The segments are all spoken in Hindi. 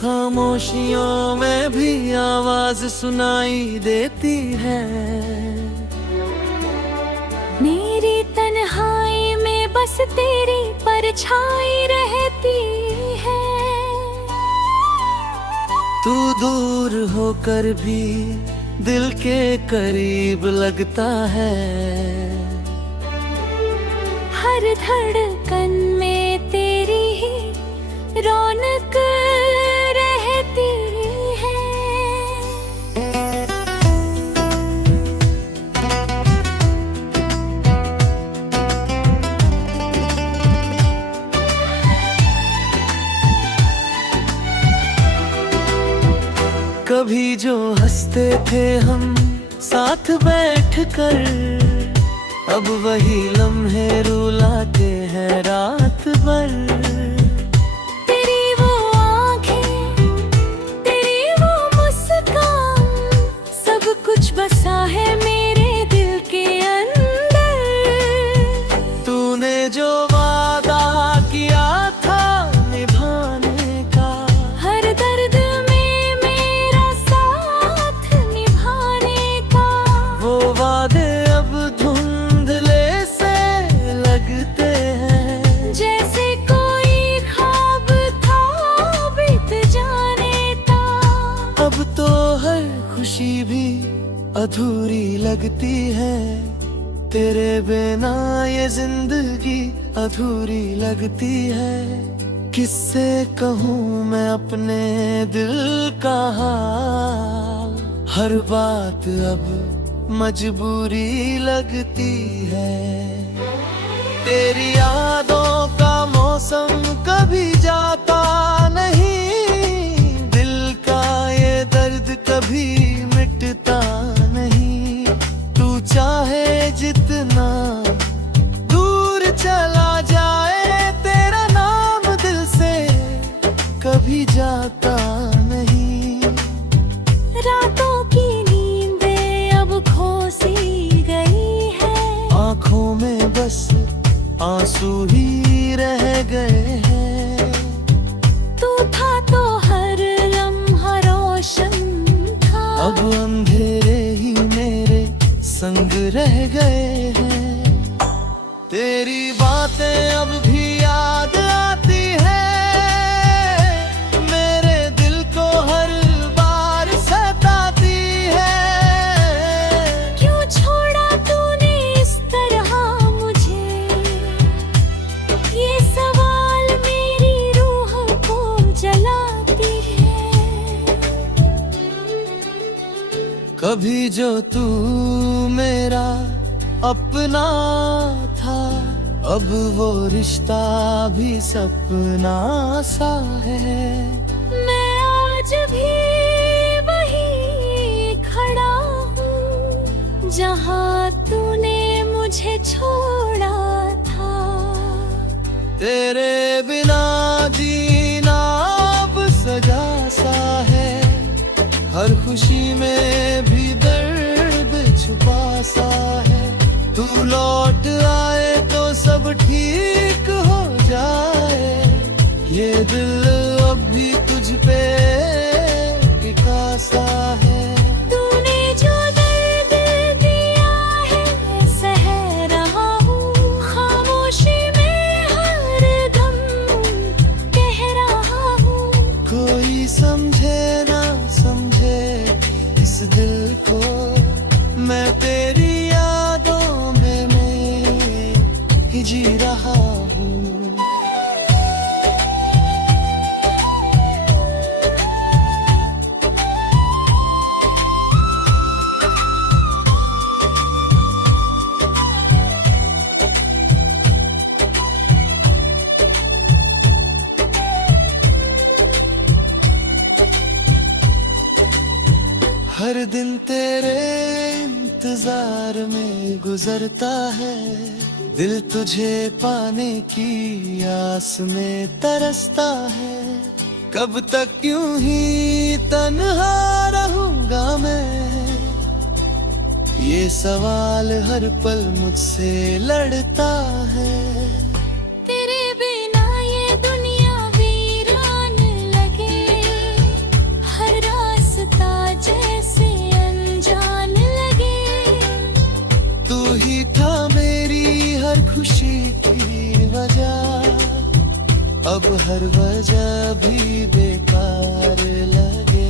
खामोशियों में भी आवाज सुनाई देती है। मेरी तन्हाई में बस तेरी परछाई रहती है। तू दूर होकर भी दिल के करीब लगता है। हर धड़कन में तेरी ही रौनक रहती है। कभी जो हंसते थे हम साथ बैठकर, अब वही लम्हे रुलाते हैं रात भर। तेरी वो आँखें, तेरी वो मुस्कान, सब कुछ बसा है मेरे दिल के अंदर। तूने जो वादा किया था निभाने का, हर दर्द में मेरा साथ निभाने का, वो वादे अब धुंधले से लगते हैं। जैसे कोई ख्वाब था बीत जाने का। अब तो हर खुशी भी अधूरी लगती है। तेरे बिना ये जिंदगी अधूरी लगती है। किससे कहूँ मैं अपने दिल का हाल, हर बात अब मजबूरी लगती है। तेरी यादों का मौसम कभी जाता नहीं, दिल का ये दर्द कभी मिटता नहीं। तू चाहे जितना दूर चला जाए, तेरा नाम दिल से कभी जाता नहीं। रातों की नींदें अब खो सी गई है। आँखों में बस आंसू ही रह गए हैं। तू था तो हर लम्हा रोशन था। अब अंधेरे ही मेरे संग रह गए हैं। तेरी बातें अब भी याद आती है, मेरे दिल को हर बार सताती है। क्यों छोड़ा तूने इस तरह मुझे, ये सवाल मेरी रूह को जलाती है। कभी जो तू मेरा अपना था, अब वो रिश्ता भी सपना सा है। मैं आज भी वही खड़ा हूँ जहाँ तूने मुझे छोड़ा था। तेरे बिना जीना अब सजा सा है। हर खुशी में भी दर्द छुपा सा है। तू लौट आए तो सब ठीक हो जाए। ये दिल अब भी तुझ पे टिका सा है। तूने जो दर्द दिया है सह रहा हूँ, खामोशी में हर दम कह रहा हूँ। कोई समझे ना समझे इस दिल को, मैं तेरी यादों में मैं ही जी रहा हूँ। हर दिन तेरे इंतजार में गुजरता है। दिल तुझे पाने की आस में तरसता है। कब तक यूं ही तन्हा रहूंगा मैं, ये सवाल हर पल मुझसे लड़ता है। तेरे बिना ये दुनिया वीरान लगे। अब हर वजह भी बेकार लगे।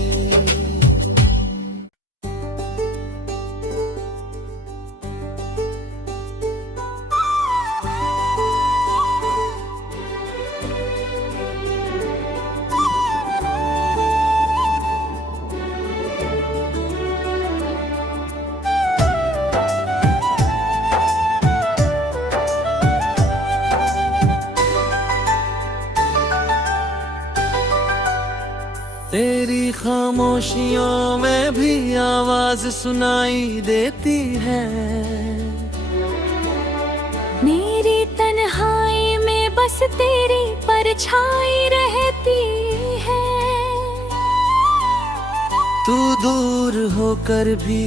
तेरी खामोशियों में भी आवाज सुनाई देती है। मेरी तन्हाई में बस तेरी परछाई रहती है। तू दूर होकर भी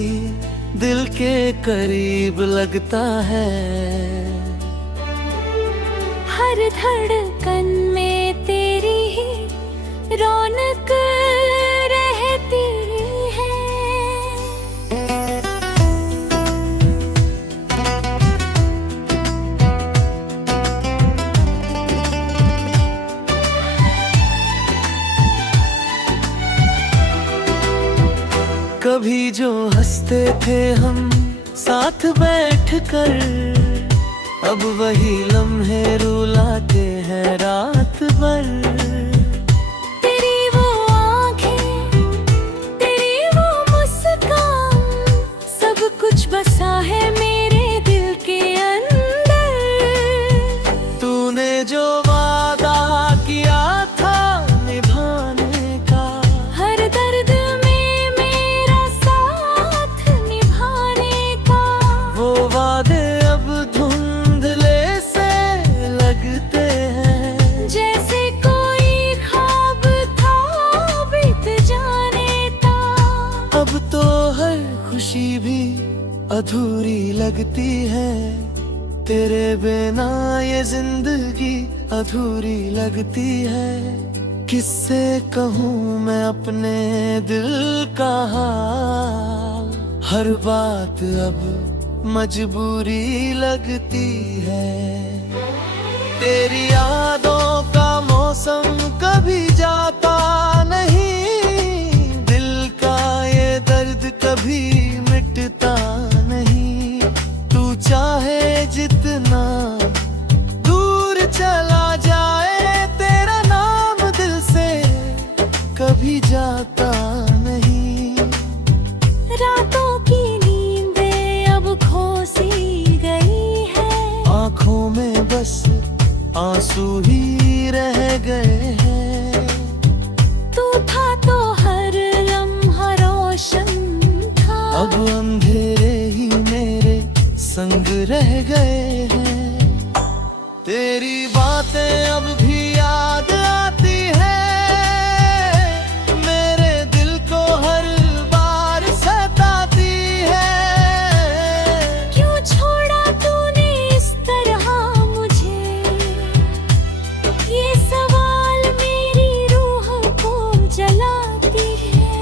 दिल के करीब लगता है। हर धड़कन में तेरी ही रौनक रहती है। कभी जो हंसते थे हम साथ बैठकर, अब वही लम्हे रुलाते हैं रात भर। तेरी वो आँखें, तेरी वो मुस्कान, सब कुछ बसा है मेरे दिल के अंदर। तूने जो वादा किया था निभाने का, हर दर्द में मेरा साथ निभाने का, वो वादे अब धुंधले से लगते हैं। जैसे कोई ख्वाब था बीत जाने का। अब तो हर खुशी भी अधूरी लगती है। तेरे बिना ये जिंदगी अधूरी लगती है। किससे कहूँ मैं अपने दिल का हाल, हर बात अब मजबूरी लगती है। तेरी यादों का मौसम कभी जाता नहीं, दिल का ये दर्द कभी मिटता नहीं। तू चाहे जितना दूर चला जाए, तेरा नाम दिल से कभी जाता नहीं। रातों की नींदें अब खो सी गई है। आँखों में बस आंसू ही रह गए हैं। तू था तो हर लम्हा रोशन था। अब अंधेरे ही मेरे संग रह गए हैं। तेरी बातें अब भी याद आती है, मेरे दिल को हर बार सताती है। क्यों छोड़ा तूने इस तरह मुझे, ये सवाल मेरी रूह को जलाती है।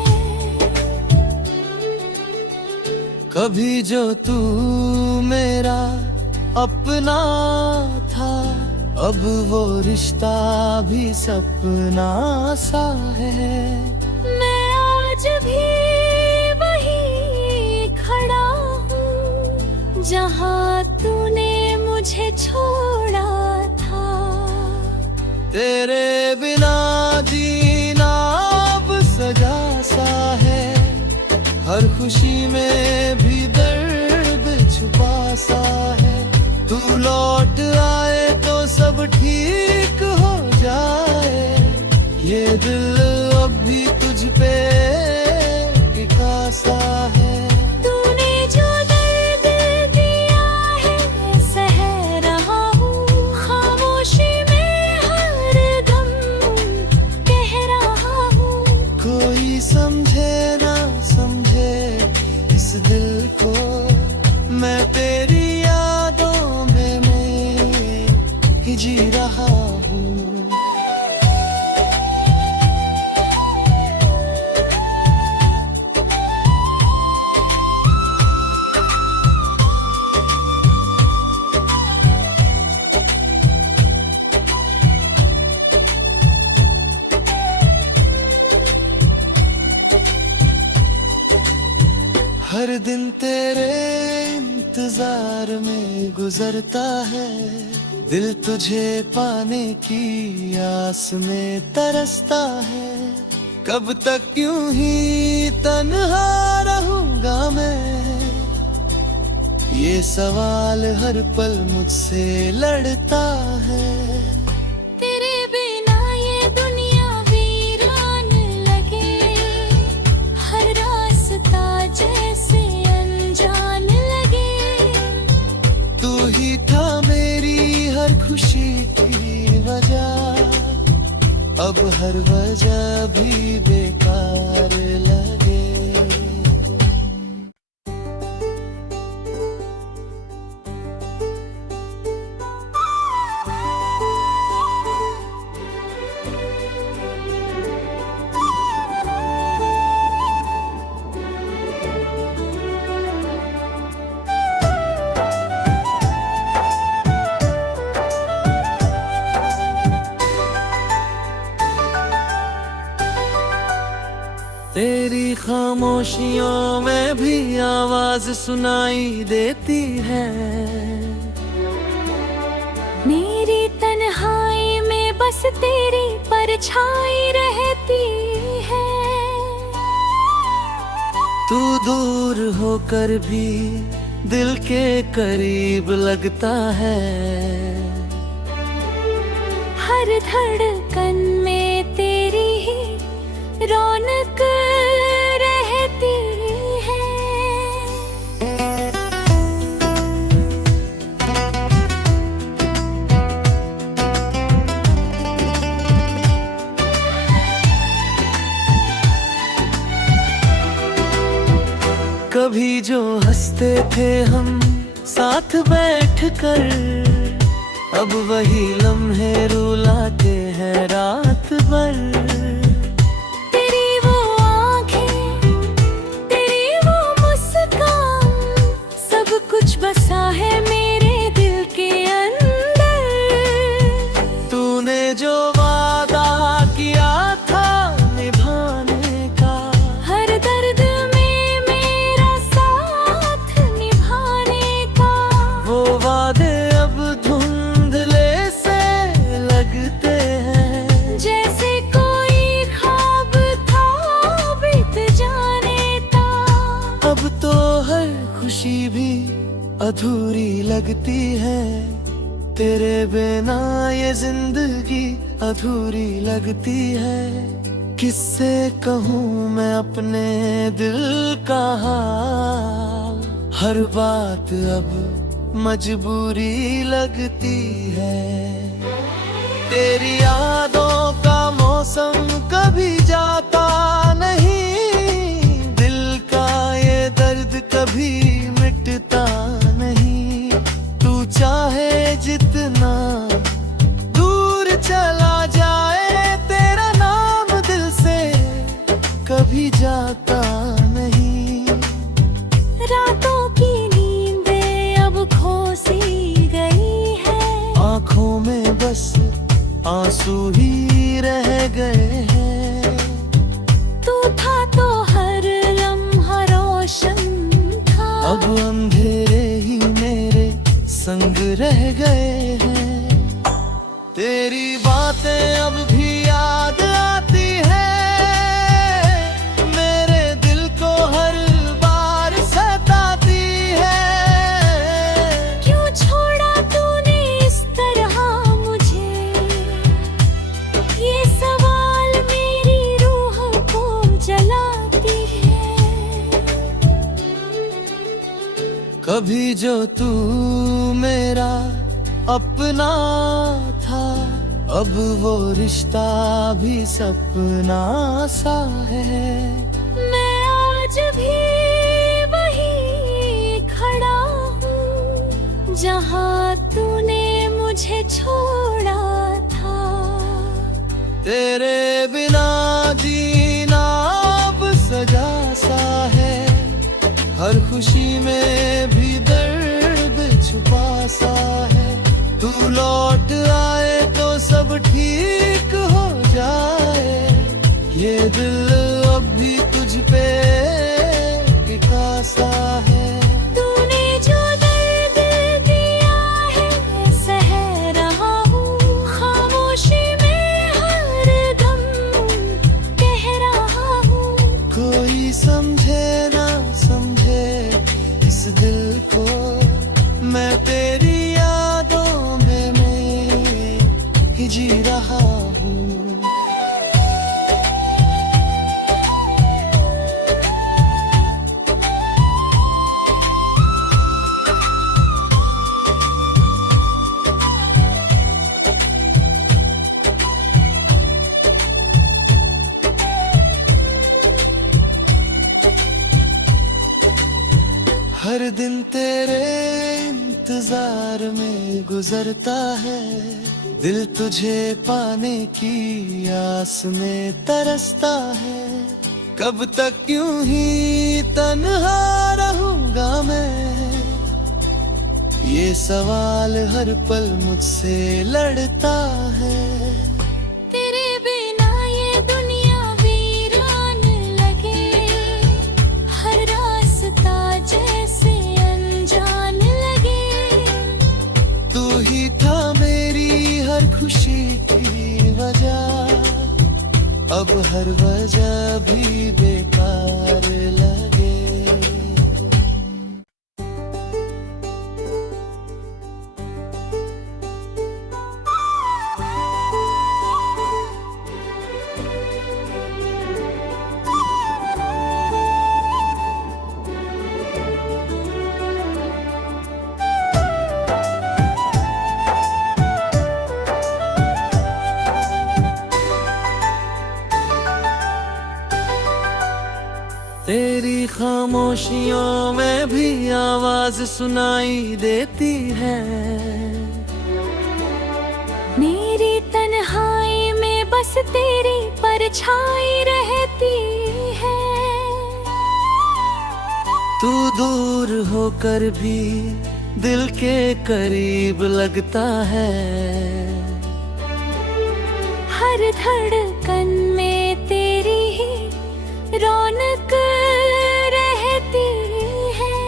कभी जो तू मेरा अपना था, अब वो रिश्ता भी सपना सा है। मैं आज भी वही खड़ा हूँ जहाँ तूने मुझे छोड़ा था। तेरे बिना जीना अब सजा सा है। हर खुशी में भी दर्द छुपा सा है। तू लौट आए तो सब ठीक हो जाए। ये दिल अब भी तुझ पे टिका सा है। तूने जो दर्द दिया है सह रहा हूँ, खामोशी में हर दम कह रहा हूँ। कोई समझे ना समझे इस दिल को, मैं तेरी यादों में मैं ही जी रहा हूँ। हर दिन तेरे इंतजार में गुजरता है, दिल तुझे पाने की आस में तरसता है। कब तक यूं ही तन्हा रहूंगा मैं, ये सवाल हर पल मुझसे लड़ता है। तेरे बिना ये दुनिया वीरान लगे, हर रास्ता जैसे अनजान लगे। तू ही था मेरी हर खुशी की वजह, अब हर वजह भी बेकार लगे। तेरी खामोशियों में भी आवाज सुनाई देती है। मेरी तन्हाई में बस तेरी परछाई रहती है। तू दूर होकर भी दिल के करीब लगता है। हर धड़कन में तेरी ही रौनक रहती है। कभी जो हंसते थे हम साथ बैठकर, अब वही लम्हे रुलाते हैं रात भर। बसा है मेरे दिल के अंदर। तूने जो वादा किया था निभाने का, हर दर्द में मेरा साथ निभाने का। वो वादे अब धुंधले से लगते हैं, जैसे कोई ख्वाब था बीत जाने का। अब तो हर खुशी भी अधूरी लगती है। तेरे बिना ये जिंदगी अधूरी लगती है। किससे कहूँ मैं अपने दिल का हाल, हर बात अब मजबूरी लगती है। तेरी यादों का मौसम कभी जाता नहीं, दिल का ये दर्द कभी मिटता नहीं। तू चाहे जितना दूर चला जाए, तेरा नाम दिल से कभी जाता नहीं। रातों की नींदें अब खो सी गई है, आंखों में बस आंसू ही रह गए हैं। तू था तो हर लम्हा रोशन था, अब अंधेरे ही मेरे संग रह गए हैं। तेरी बातें अब भी याद आती है, मेरे दिल को हर बार सताती है। क्यों छोड़ा तूने इस तरह मुझे, ये सवाल मेरी रूह को जलाती है। कभी जो तू मेरा अपना था, अब वो रिश्ता भी सपना सा है। मैं आज भी वही खड़ा हूँ जहाँ तूने मुझे छोड़ा था। तेरे बिना जीना अब सजा सा है, हर खुशी में भी दर्द छुपा सा है। तू लौट आए तो सब ठीक हो जाए, ये दिल अब भी तुझ पे टिका सा को मैं तेरी यादों में मैं ही जी रहा हूँ। हर दिन तेरे इंतजार में गुजरता है, दिल तुझे पाने की आस में तरसता है। कब तक यूं ही तन्हा रहूंगा मैं, ये सवाल हर पल मुझसे लड़ता है। तेरे बिना ये दुनिया वीरान लगे, हर रास्ता जैसे अनजान लगे। तू ही था मेरी हर खुशी की वजह, अब हर वजह भी बेकार लगे। तेरी खामोशियों में भी आवाज सुनाई देती है। मेरी तन्हाई में बस तेरी परछाई रहती है। तू दूर होकर भी दिल के करीब लगता है। हर धड़कन में तेरी ही रौनक रहती है।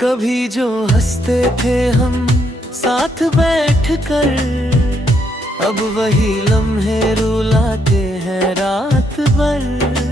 कभी जो हंसते थे हम साथ बैठकर, अब वही लम्हे रुलाते हैं रात भर।